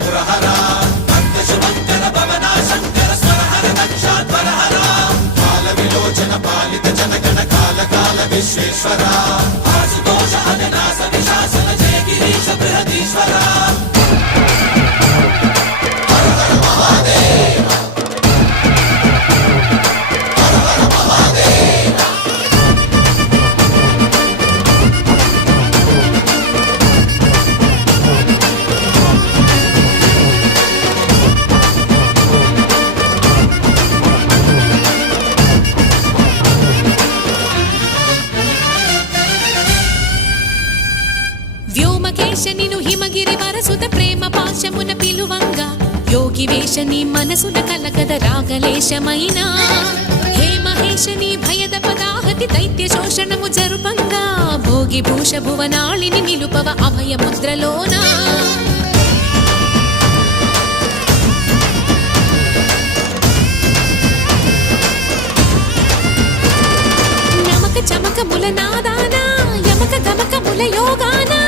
పురహర భక్త శుభంకర భవనా శంకర స్వరహర దక్షాధ్వరహర కాల విలోచన పాలిత జనగణ కాల కాల విశ్వేశ్వర ఆశుతోష అజనాస విశాసన జయ గిరీశ బృహదీశ్వర హర హర మహాదేవ హర హర మహాదేవ వ్యోమకేశనిను హిమగిరి వరసుత ప్రేమ పాశమున పిలువంగా యోగి వేషని మనసున కలకద రాగలేశమైనా హే మహేశని భయద పదాహతి దైత్య శోషణము జరుపంగా భోగి భూష భువనాళిని నిలుపవ అభయ ముద్రలోనా నమక చమక ముల నాదానా యమక గమక ముల యోగానా